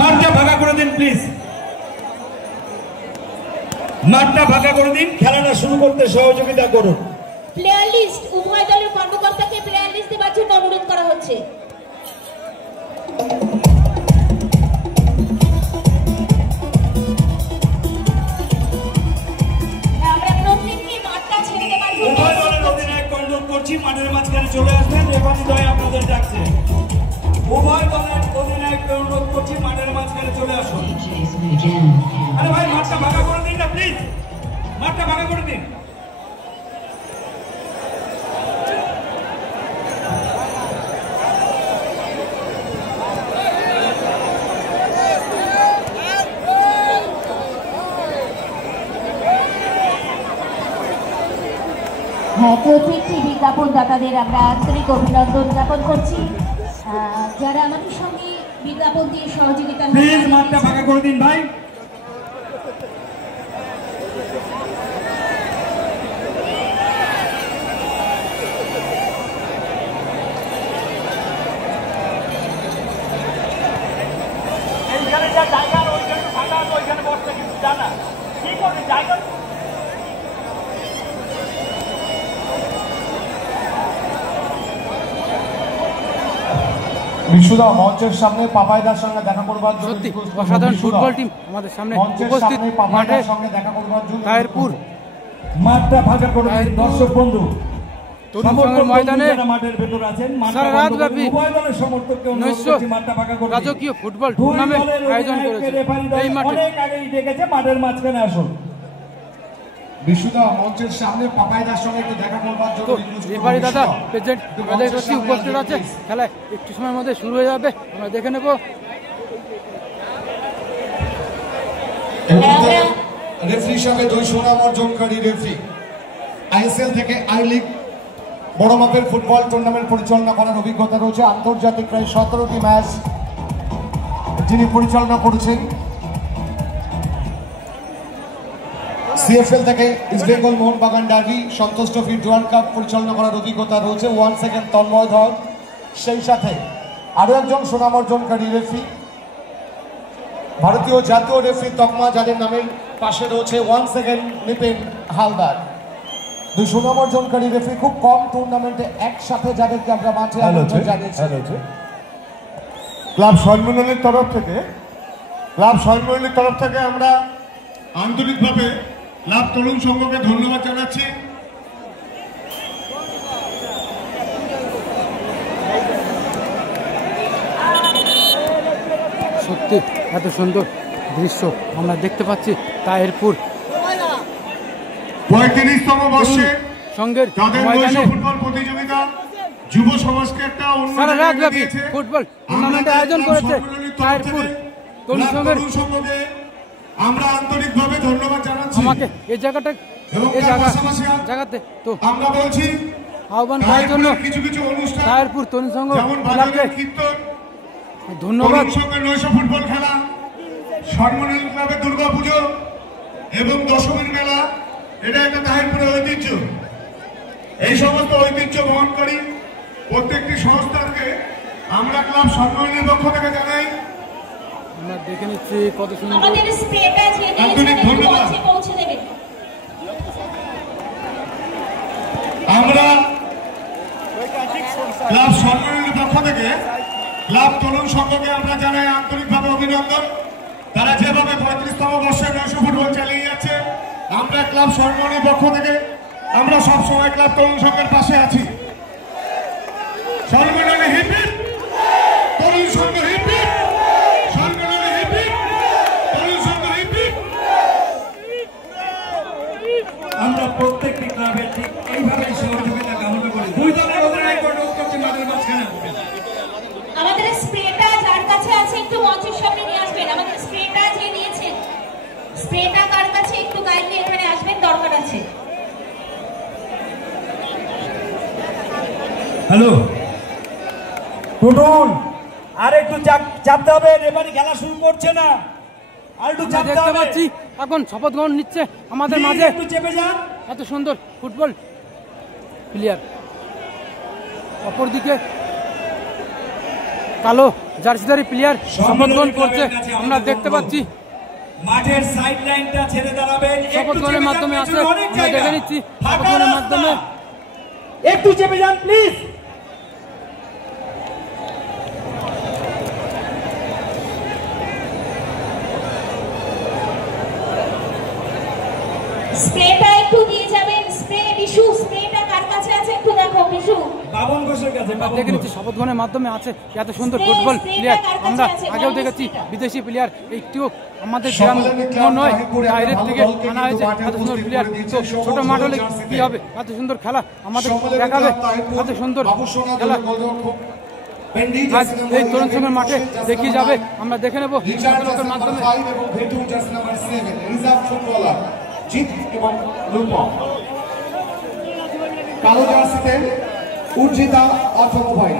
মাঠটা ফাঁকা করে দিন প্লিজ, মাঠটা ফাঁকা করে দিন, খেলাটা শুরু করতে সহযোগিতা করুন। প্লেয়ার লিস্ট উভয় দলের কর্মকর্তাকে প্লেয়ার লিস্ট দেওয়ার জন্য অনুরোধ করা হচ্ছে। আমরা প্রত্যেককে মাঠটা ছেড়ে দেওয়ার জন্য উভয় দলের অধিনায়ককে অনুরোধ করছি মাঠের মাঝখানে চলে আসবেন, রেফারি দয় আপনাদের ডাকছে। উভয় দলের অধিনায়ককে অনুরোধ করছি মাঠের মাঝখানে চলে আসুন। আরে ভাই মাঠটা ফাঁকা করে দিন না প্লিজ, মাঠটা ফাঁকা করে দিন। হ্যাঁ, প্রত্যেকটি বিজ্ঞাপনদাতাদের আমরা আন্তরিক অভিনন্দন জ্ঞাপন করছি, যারা আমাদের সঙ্গে বিজ্ঞাপন দিয়ে সহযোগিতা। প্লিজ মাঠটা ফাঁকা করে দিন ভাই। এইখানে যা জায়গা ওইখানে ফাঁকা, ওইখানে বসতে কিছু জানা কি করবে জায়গা। বিশুদা মঞ্চের সামনে পাপাইদার সঙ্গে দেখা করবার জন্য অসাধারণ ফুটবল টিম আমাদের সামনে উপস্থিত মাঠে দেখা করবার জন্য তাহেরপুর মাঠটা ফাঁকা করে দিন দর্শক বন্ধু। ময়দানে মাঠের ভেতর আছেন, সারা রাত ব্যাপী রাজকীয় ফুটবল টুর্নামেন্ট আয়োজন করেছে এই মাঠে। অনেক আগেই ডেকেছে, মাঠের মাঝখানে আসুন। বিশুদা মঞ্চের সামনে পাপাইদার সঙ্গে একটু দেখা করবার জন্য রেফারি দাদা প্রেজেন্ট আমাদের কাছে উপস্থিত আছে। খেলা একটু সময়ের মধ্যে শুরু হয়ে যাবে, আমরা দেখে নেব। রেফারি হিসাবে 2 সুনাম অর্জনকারী রেফারি, আইএসএল থেকে আই লিগ বড় মাপের ফুটবল টুর্নামেন্ট পরিচালনা করার অভিজ্ঞতা রয়েছে। আন্তর্জাতিক প্রায় 17টি ম্যাচ যিনি পরিচালনা করেছেন। সিএফএল থেকে ইস্ট বেঙ্গল মোহনবাগান ডার্বি, সন্তোষ ট্রফি, ডুয়ান কাপ পরিচালনা করার অভিজ্ঞতা রয়েছে। 1 সেকেন্ড তন্ময় ধর, সেই সাথে আরও একজন সুনাম অর্জনকারী রেফারি, ভারতীয় জাতীয় রেফারি তকমা যাদের নামের পাশে রয়েছে 1 সেকেন্ড নিপেন হালদার। 2 সুনাম অর্জনকারী রেফারি, খুব কম টুর্নামেন্টে একসাথে যাদেরকে আমরা মাঠে জানিয়েছি। ক্লাব সম্মেলনের তরফ থেকে আমরা আন্তরিকভাবে ক্লাব তরুণ সংঘকে ধন্যবাদ জানাচ্ছি। সত্যি এত সুন্দর দৃশ্য আমরা দেখতে পাচ্ছি তাহেরপুর 35তম বর্ষে সঙ্গের ময়দানে ফুটবল প্রতিযোগিতা যুব সমাজকে একটা সারা রাত ব্যাপী ফুটবল টুর্নামেন্ট আয়োজন করেছে তাহেরপুর তরুণ সংঘকে। আমরা আন্তরিকভাবে ধন্যবাদ জানাচ্ছি। আমাকে এই জায়গাতে তো আমরা বলছি আহ্বান করার জন্য কিছু অনুষ্ঠান তাহেরপুর তরুণ সংঘ কীর্তন, ধন্যবাদ। নৈশ ফুটবল খেলা, সর্বনীল ক্লাবের দুর্গাপুজো এবং দশমীর মেলা, এটা একটা তাহেরপুরের ঐতিহ্য। এই সমস্ত ঐতিহ্য বহনকারী প্রত্যেকটি সংস্থাকে আমরা ক্লাব সম্মেলনের পক্ষ থেকে জানাই। আমরা দেখে নিচ্ছি কত সুন্দর। আমাদের স্প্রেটা যে দিয়েছেন মঞ্চে পৌঁছে দেবেন। আমরা ক্লাব সম্মেলনের পক্ষ থেকে ক্লাব তরুণ সংঘকে আমরা জানাই আন্তরিকভাবে অভিনন্দন। তারা যেভাবে 35তম বর্ষে নৈশ ফুটবল চালিয়ে যাচ্ছে, আমরা ক্লাব সম্মেলনের পক্ষ থেকে আমরা সবসময় ক্লাব তরুণ সংঘের পাশে আছি। সম্মেলনে হিপ হিপ, তরুণ সংঘ হিপ হিপ, সম্মেলনে হিপ হিপ, তরুণ সংঘ হিপ হিপ। আমরা প্রত্যেকটি ক্লাবের ঠিক এইভাবে সহযোগিতা কামনা করি। 2 দলের অধিনায়ক অনুরোধ করছি মাঠের মাঝখানে আসবেন। আমাদের স্প্রেটা যার কাছে আছে একটু মঞ্চের সামনে নিয়ে আসবেন। আমাদের স্প্রেটা যে দিয়েছেন, স্প্রেটা কার কাছে একটু কাইন্ডলি এখানে আসবেন, দরকার আছে। হ্যালো টুটুল, আর একটু চাপতে হবে, রেফারি খেলা শুরু করছে না, আর একটু চাপতে হবে। পাচ্ছি এখন শপথ গ্রহণ নিচ্ছে আমাদের মাঝে, একটু চেপে যান। এত সুন্দর ফুটবল প্লেয়ার। অপরদিকে কালো জার্সিধারী প্লেয়ার শপথ গ্রহণ করছে আমরা দেখতে পাচ্ছি। মাঠের সাইড লাইনটা ছেড়ে দাঁড়াবেন, শপথ গ্রহণের মাধ্যমে আছে আমরা দেখে নিচ্ছি। শপথ গ্রহণের মাধ্যমে একটু চেপে যান প্লিজ। স্প্রেটা একটু দিয়ে যাবেন। স্প্রে বিশু, স্প্রেটা কার কাছে আছে একটু দেখো বিশু। বাবন ঘোষের কাছে। দেখে নিচ্ছি শপথ গ্রহণের মাধ্যমে আছে এত সুন্দর ফুটবল প্লেয়ার আমরা আগেও দেখেছি। বিদেশি প্লেয়ার একটিও আমাদের গ্রাম নয়, বাইরের থেকে আনা হয়েছে এত সুন্দর প্লেয়ার। তো ছোট মাঠ হলে কি হবে, এত সুন্দর খেলা আমাদের দেখাবে, এত সুন্দর খেলা আজ এই তরুণ সংঘের মাঠে দেখিয়ে যাবে। আমরা দেখে নেবো লোকের মাধ্যমে। কালো জার্সিতে উর্জিতা অটোমোবাইল।